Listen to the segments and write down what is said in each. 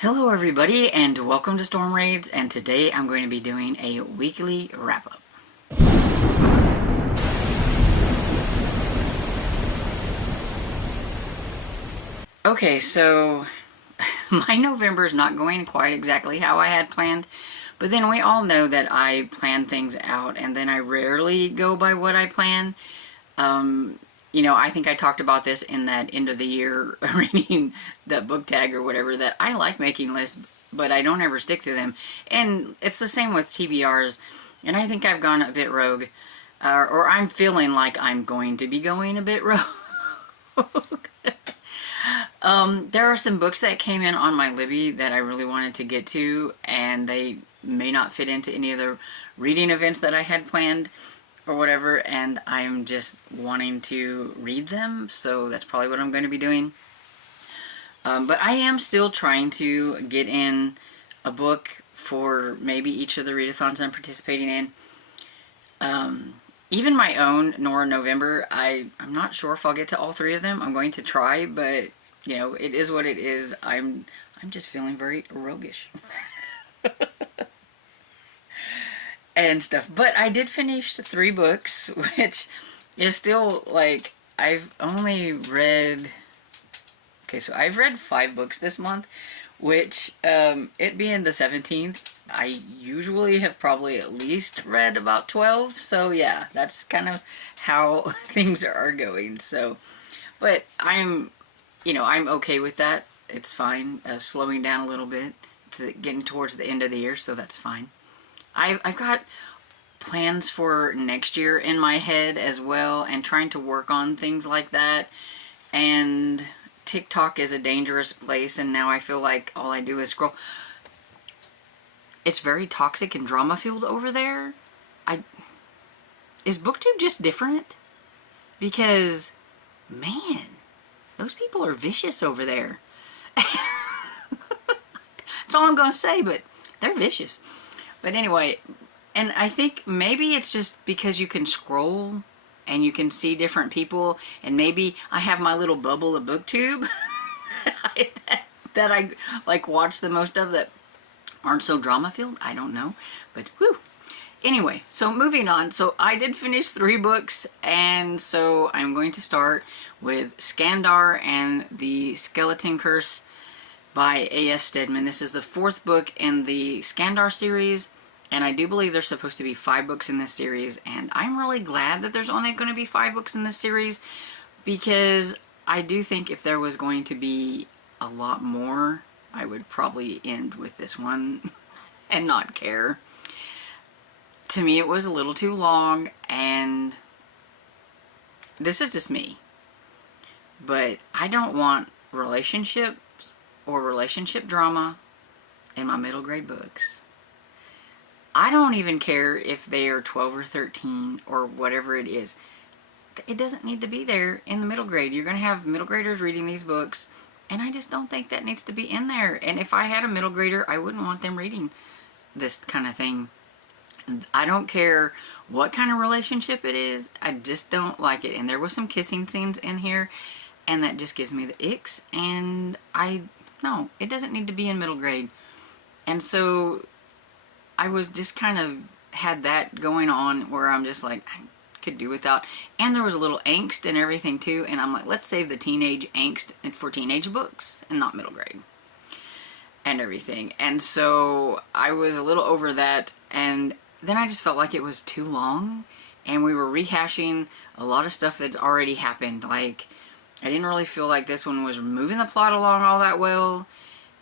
Hello everybody and welcome to Storm Raids, and today I'm going to be doing a weekly wrap-up. Okay, so my November is not going quite exactly how I had planned, but then we all know that I plan things out and then I rarely go by what I plan. I think I talked about this in that end of the year reading that book tag or whatever, that I like making lists, but I don't ever stick to them. And it's the same with TBRs, and I think I've gone a bit rogue, or I'm feeling like I'm going to be going a bit rogue. There are some books that came in on my Libby that I really wanted to get to, and they may not fit into any of the reading events that I had planned or whatever, and I'm just wanting to read them, so that's probably what I'm going to be doing. But I am still trying to get in a book for maybe each of the readathons I'm participating in. Even my own Nora November, I'm not sure if I'll get to all three of them. I'm going to try, but it is what it is. I'm just feeling very roguish. And stuff. But I did finish 3 books, which is still, like, I've only read... Okay, so I've read 5 books this month, which, it being the 17th, I usually have probably at least read about 12, so yeah, that's kind of how things are going, so... But I'm okay with that. It's fine, slowing down a little bit. It's getting towards the end of the year, so that's fine. I've got plans for next year in my head as well, and trying to work on things like that. And TikTok is a dangerous place, and now I feel like all I do is scroll. It's very toxic and drama-filled over there. Is BookTube just different? Because, man, those people are vicious over there. That's all I'm going to say, but they're vicious. But anyway, and I think maybe it's just because you can scroll and you can see different people, and maybe I have my little bubble of BookTube that I like watch the most of that aren't so drama filled. I don't know, but whew. Anyway, so moving on. So I did finish 3 books, and so I'm going to start with Skandar and the Skeleton Curse by A.S. Stedman. This is the 4th book in the Skandar series, and I do believe there's supposed to be 5 books in this series, and I'm really glad that there's only going to be 5 books in this series, because I do think if there was going to be a lot more, I would probably end with this one and not care. To me, it was a little too long, and this is just me, but I don't want relationships or relationship drama in my middle grade books. I don't even care if they are 12 or 13 or whatever it is. It doesn't need to be there in the middle grade. You're going to have middle graders reading these books, and I just don't think that needs to be in there. And if I had a middle grader, I wouldn't want them reading this kind of thing. I don't care what kind of relationship it is. I just don't like it. And there was some kissing scenes in here, and that just gives me the icks. And no, it doesn't need to be in middle grade. And so I was just kind of had that going on where I'm just like, I could do without. And there was a little angst and everything too. And I'm like, let's save the teenage angst for teenage books and not middle grade and everything. And so I was a little over that. And then I just felt like it was too long, and we were rehashing a lot of stuff that's already happened. Like, I didn't really feel like this one was moving the plot along all that well,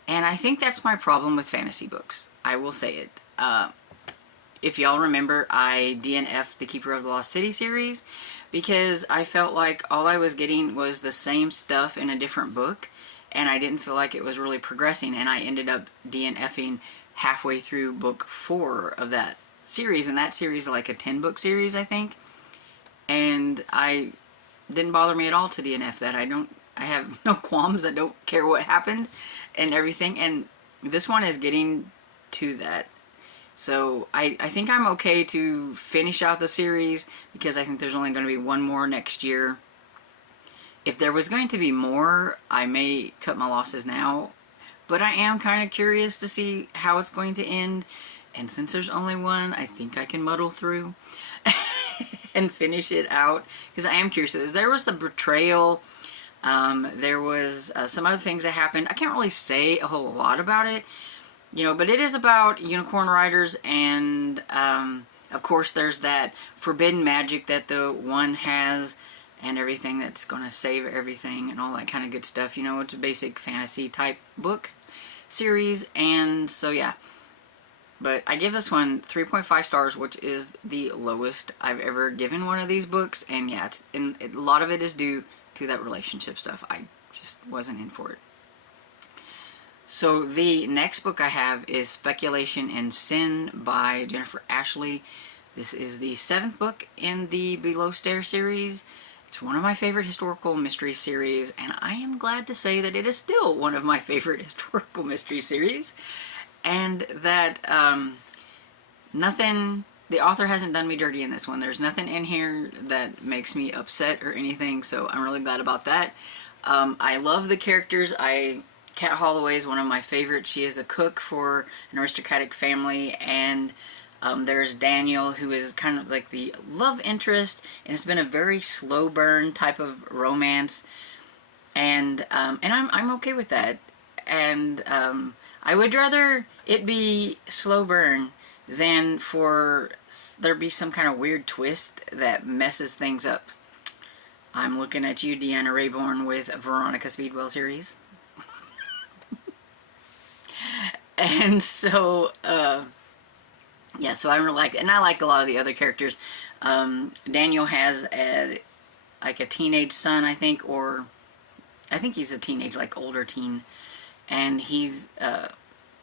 and I think that's my problem with fantasy books. I will say it. If y'all remember, I DNF'd the Keeper of the Lost City series because I felt like all I was getting was the same stuff in a different book, and I didn't feel like it was really progressing, and I ended up DNFing halfway through book 4 of that series, and that series is like a 10-book series, I think, and I didn't bother me at all to DNF that. I have no qualms. I don't care what happened and everything, and this one is getting to that. So I think I'm okay to finish out the series, because I think there's only going to be one more next year. If there was going to be more, I may cut my losses now, but I am kind of curious to see how it's going to end. And since there's only one, I think I can muddle through and finish it out, because I am curious. There was the betrayal. There was some other things that happened. I can't really say a whole lot about it, you know, but it is about unicorn riders, and of course there's that forbidden magic that the one has and everything that's going to save everything and all that kind of good stuff. You know, it's a basic fantasy type book series, and so yeah. But I give this one 3.5 stars, which is the lowest I've ever given one of these books. And yeah, a lot of it is due to that relationship stuff. I just wasn't in for it. So the next book I have is Speculation and Sin by Jennifer Ashley. This is the 7th book in the Below Stairs series. It's one of my favorite historical mystery series, and I am glad to say that it is still one of my favorite historical mystery series. And that the author hasn't done me dirty in this one. There's nothing in here that makes me upset or anything, so I'm really glad about that. I love the characters. Kat Holloway is one of my favorites. She is a cook for an aristocratic family, and there's Daniel, who is kind of like the love interest, and it's been a very slow burn type of romance, and I'm okay with that. And I would rather it be slow burn than for there be some kind of weird twist that messes things up. I'm looking at you, Deanna Rayborn, with Veronica Speedwell series. And so, yeah, so I really like it. And I like a lot of the other characters. Daniel has a teenage son, I think, or I think he's a teenage, like older teen. And he's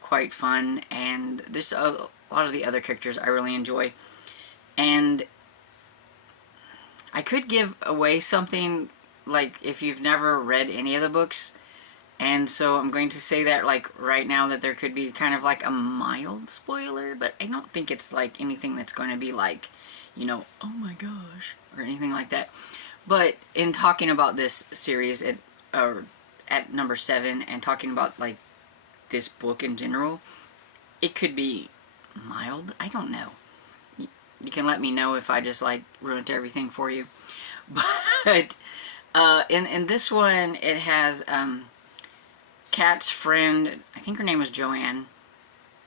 quite fun, and there's a lot of the other characters I really enjoy. And I could give away something, like, if you've never read any of the books, and so I'm going to say that, like, right now, that there could be kind of like a mild spoiler, but I don't think it's like anything that's going to be like, you know, oh my gosh, or anything like that. But in talking about this series, at number 7, and talking about like this book in general, it could be mild. I don't know. You can let me know if I just like ruined everything for you. But in this one, it has Kat's friend, I think her name was Joanne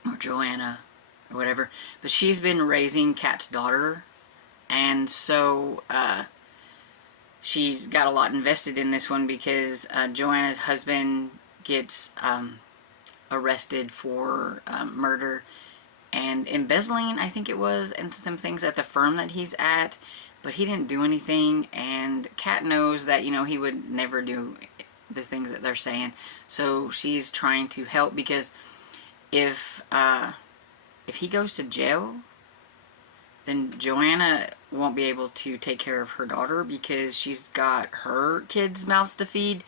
or Joanna or whatever, but she's been raising Kat's daughter, and so she's got a lot invested in this one because Joanna's husband gets arrested for murder and embezzling, I think it was, and some things at the firm that he's at, but he didn't do anything, and Kat knows that, you know, he would never do the things that they're saying, so she's trying to help, because if he goes to jail, then Joanna won't be able to take care of her daughter because she's got her kids' mouths to feed,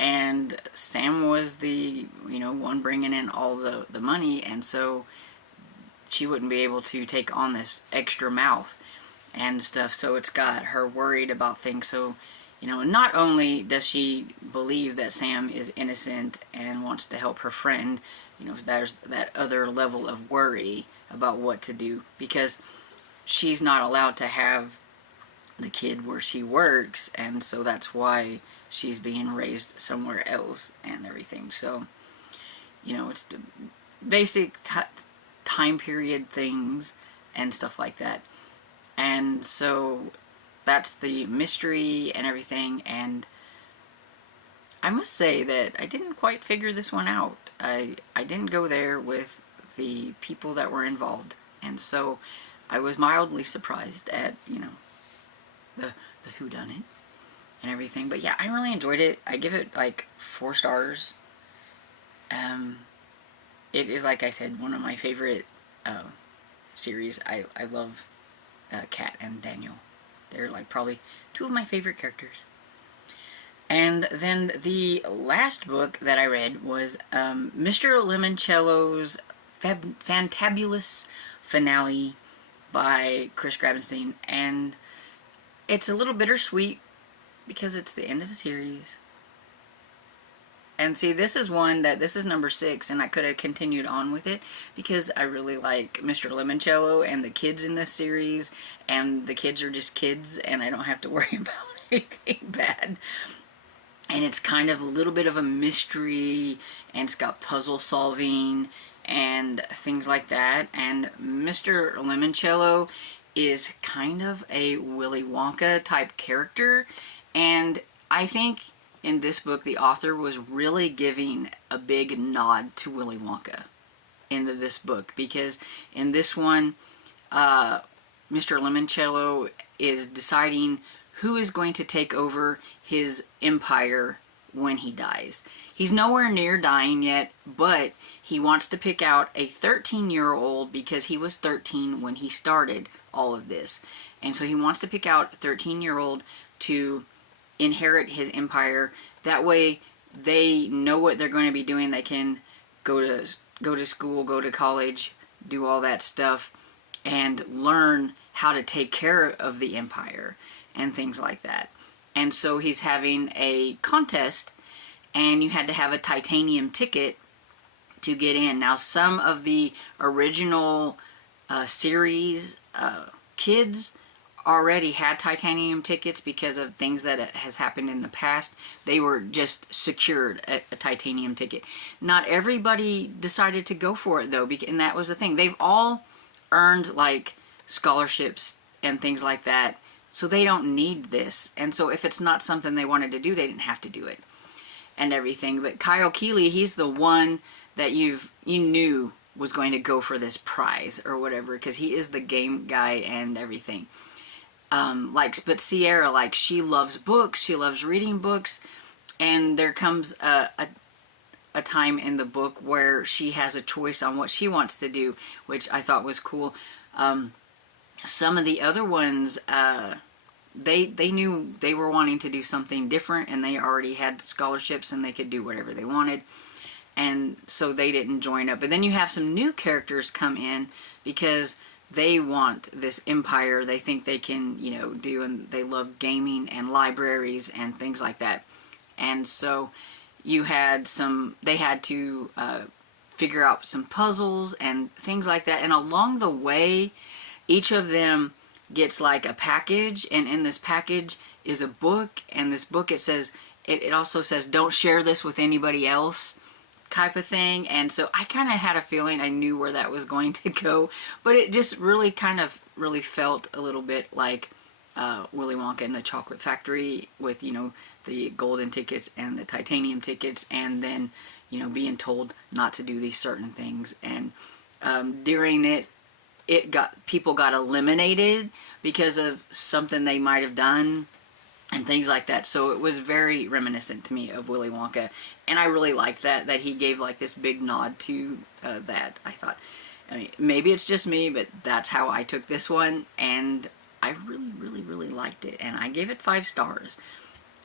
and Sam was the, you know, one bringing in all the money, and so she wouldn't be able to take on this extra mouth and stuff, so it's got her worried about things. So, you know, not only does she believe that Sam is innocent and wants to help her friend, you know, there's that other level of worry about what to do, because she's not allowed to have the kid where she works, and so that's why she's being raised somewhere else and everything. So, you know, it's the basic time period things and stuff like that. And so that's the mystery and everything, and I must say that I didn't quite figure this one out. I didn't go there with the people that were involved, and so I was mildly surprised at, you know, the whodunit and everything. But yeah, I really enjoyed it. I give it like 4 stars. It is, like I said, one of my favorite series. I love Kat and Daniel. They're like probably 2 of my favorite characters. And then the last book that I read was Mr. Lemonchellos Fantabulous Finale by Chris Grabenstein, and it's a little bittersweet because it's the end of a series, And see, this is one that, this is number 6, and I could have continued on with it because I really like Mr. Lemoncello and the kids in this series, and the kids are just kids, and I don't have to worry about anything bad. And it's kind of a little bit of a mystery, and it's got puzzle solving and things like that. And Mr. Lemoncello is kind of a Willy Wonka type character, and I think in this book, the author was really giving a big nod to Willy Wonka into this book, because in this one, Mr. Lemoncello is deciding who is going to take over his empire when he dies. He's nowhere near dying yet, but he wants to pick out a 13-year-old because he was 13 when he started all of this. And so he wants to pick out a 13-year-old to inherit his empire. That way they know what they're going to be doing. They can go to school, go to college, do all that stuff, and learn how to take care of the empire and things like that. And so he's having a contest, and you had to have a titanium ticket to get in. Now, some of the original series kids already had titanium tickets because of things that has happened in the past. They were just secured a titanium ticket. Not everybody decided to go for it, though, and that was the thing. They've all earned like scholarships and things like that, so they don't need this. And so if it's not something they wanted to do, they didn't have to do it and everything. But Kyle Keeley, he's the one that you knew was going to go for this prize or whatever, because he is the game guy and everything. But Sierra, like, she loves books, she loves reading books, and there comes a time in the book where she has a choice on what she wants to do, which I thought was cool. Some of the other ones, they knew they were wanting to do something different, and they already had scholarships and they could do whatever they wanted, and so they didn't join up. But then you have some new characters come in because they want this empire. They think they can, do, and they love gaming and libraries and things like that. And so you had they had to figure out some puzzles and things like that. And along the way, each of them gets like a package, and in this package is a book, and this book, it also says, don't share this with anybody else, type of thing. And so I kind of had a feeling I knew where that was going to go, but it just really really felt a little bit like Willy Wonka and the Chocolate Factory, with the golden tickets and the titanium tickets, and then being told not to do these certain things. And during it people got eliminated because of something they might have done and things like that. So it was very reminiscent to me of Willy Wonka, and I really liked that he gave like this big nod to that. I thought, maybe it's just me, but that's how I took this one, and I really liked it, and I gave it 5 stars.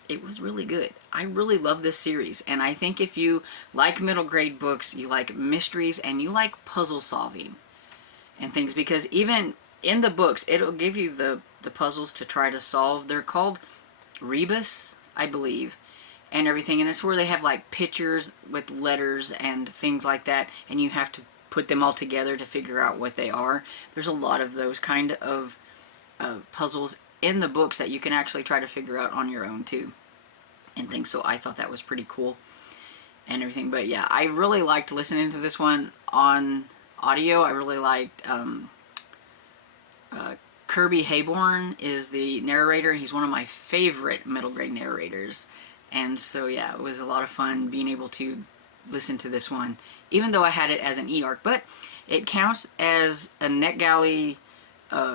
It was really good. I really love this series, and I think if you like middle grade books, you like mysteries, and you like puzzle solving and things, because even in the books, it'll give you the puzzles to try to solve. They're called rebus, I believe, and everything, and it's where they have like pictures with letters and things like that, and you have to put them all together to figure out what they are. There's a lot of those kind of puzzles in the books that you can actually try to figure out on your own too and things. So I thought that was pretty cool and everything. But yeah, I really liked listening to this one on audio. I really liked Kirby Hayborn is the narrator. He's one of my favorite middle grade narrators. And so yeah, it was a lot of fun being able to listen to this one, even though I had it as an e-arc. But it counts as a NetGalley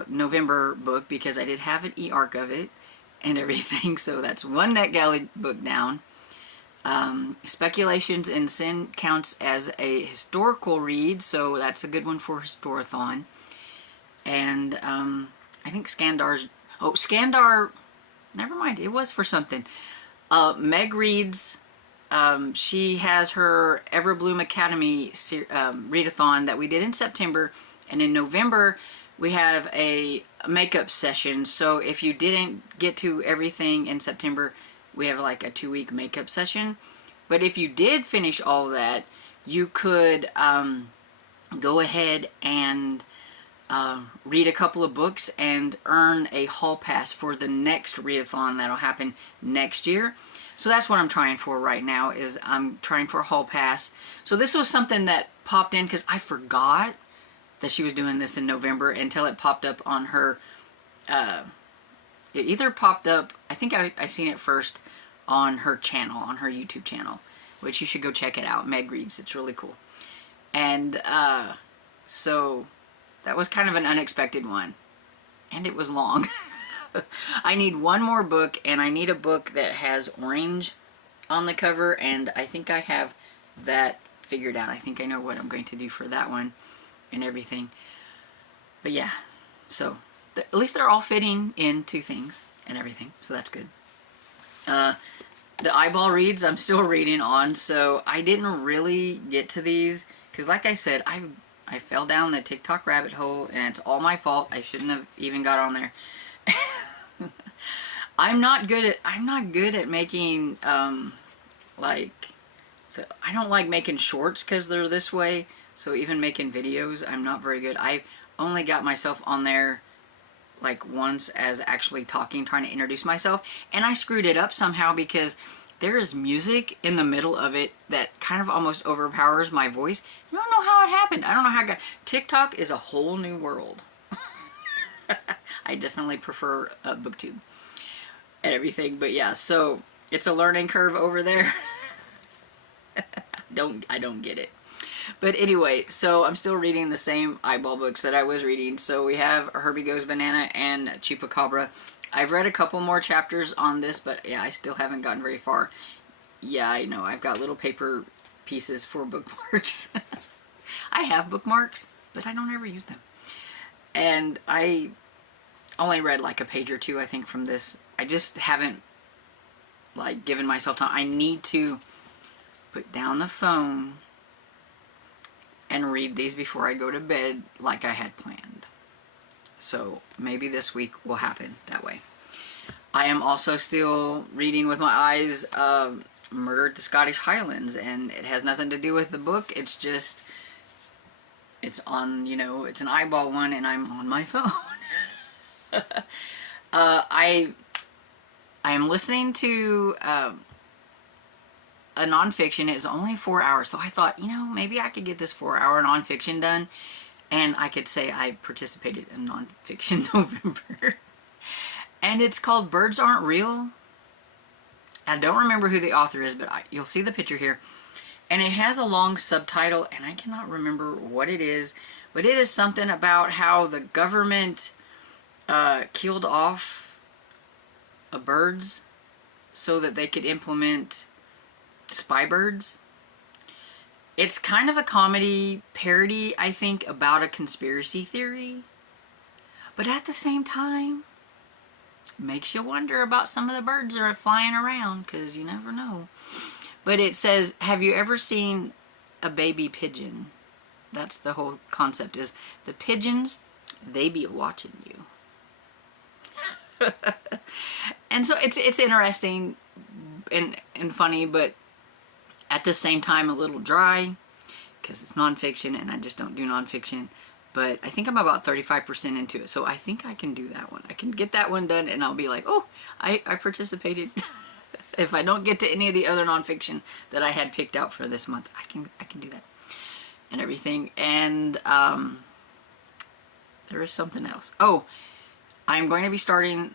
November book because I did have an e-arc of it and everything. So that's one NetGalley book down. Speculations in Sin counts as a historical read, so that's a good one for Historathon. And I think Skandar, never mind, it was for something. Meg Reads, she has her Everbloom Academy readathon that we did in September, and in November we have a makeup session. So if you didn't get to everything in September, we have like a 2-week makeup session But if you did finish all that, you could go ahead and read a couple of books and earn a hall pass for the next readathon that'll happen next year. So that's what I'm trying for right now, is I'm trying for a hall pass. So this was something that popped in because I forgot that she was doing this in November until it popped up on her, it either popped up, I think I seen it first on her channel, on her YouTube channel, which you should go check it out, Meg Reads, it's really cool. And so that was kind of an unexpected one, and it was long. I need one more book, and I need a book that has orange on the cover, and I think I have that figured out. I think I know what I'm going to do for that one and everything. But yeah, so at least they're all fitting into things and everything, so that's good. The eyeball reads I'm still reading on, so I didn't really get to these because, like I said, I fell down the TikTok rabbit hole, and it's all my fault. I shouldn't have even got on there. I'm not good at making like, so I don't like making shorts because they're this way. So even making videos, I'm not very good. I only got myself on there like once as actually talking, trying to introduce myself, and I screwed it up somehow because there is music in the middle of it that kind of almost overpowers my voice. I don't know how it happened. I don't know how it got. TikTok is a whole new world. I definitely prefer BookTube and everything, but yeah, so it's a learning curve over there. I don't get it. But anyway, so I'm still reading the same eyeball books that I was reading. So we have Herbie Goes Banana and Chupacabra. I've read a couple more chapters on this, but yeah, I still haven't gotten very far. Yeah, I know, I've got little paper pieces for bookmarks. I have bookmarks, but I don't ever use them. And I only read like a page or two, I think, from this. I just haven't like given myself time. I need to put down the phone and read these before I go to bed like I had planned. So maybe this week will happen that way. I am also still reading with my eyes Murder at the Scottish Highlands, and it has nothing to do with the book. It's just, it's on, you know, it's an eyeball one, and I'm on my phone. I am listening to a nonfiction. It's only 4 hours, so I thought, you know, maybe I could get this 4-hour nonfiction done, and I could say I participated in Nonfiction November. And it's called Birds Aren't Real. I don't remember who the author is, but you'll see the picture here. And it has a long subtitle, and I cannot remember what it is, but it is something about how the government killed off birds so that they could implement spy birds. It's kind of a comedy parody, I think, about a conspiracy theory, but at the same time makes you wonder about some of the birds that are flying around, because you never know. But it says, have you ever seen a baby pigeon? That's the whole concept, is the pigeons, they be watching you. And so it's interesting and funny, but at the same time a little dry, because it's nonfiction and I just don't do nonfiction. But I think I'm about 35% into it, so I think I can do that one. I can get that one done, and I'll be like, oh, I participated. If I don't get to any of the other nonfiction that I had picked out for this month, I can do that and everything. And there is something else. Oh, I'm going to be starting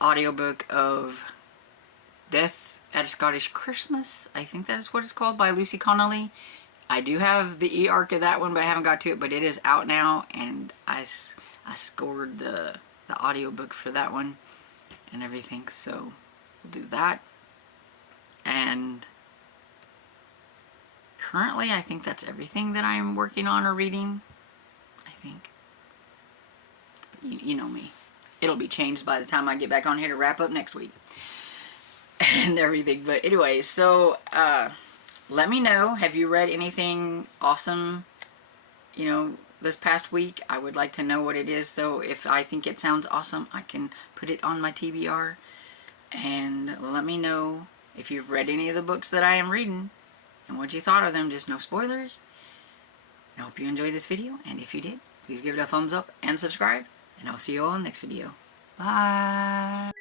audiobook of Death at a Scottish Christmas. I think that is what it's called, by Lucy Connolly. I do have the e-arc of that one, but I haven't got to it, but it is out now, and I scored the audiobook for that one and everything, so we'll do that. And currently I think that's everything that I'm working on or reading, I think. But you know me. It'll be changed by the time I get back on here to wrap up next week and everything. But anyway, so let me know, have you read anything awesome, you know, this past week? I would like to know what it is, so if I think it sounds awesome, I can put it on my TBR. And let me know if you've read any of the books that I am reading and what you thought of them, just no spoilers. I hope you enjoyed this video, and if you did, please give it a thumbs up and subscribe, and I'll see you all in the next video. Bye!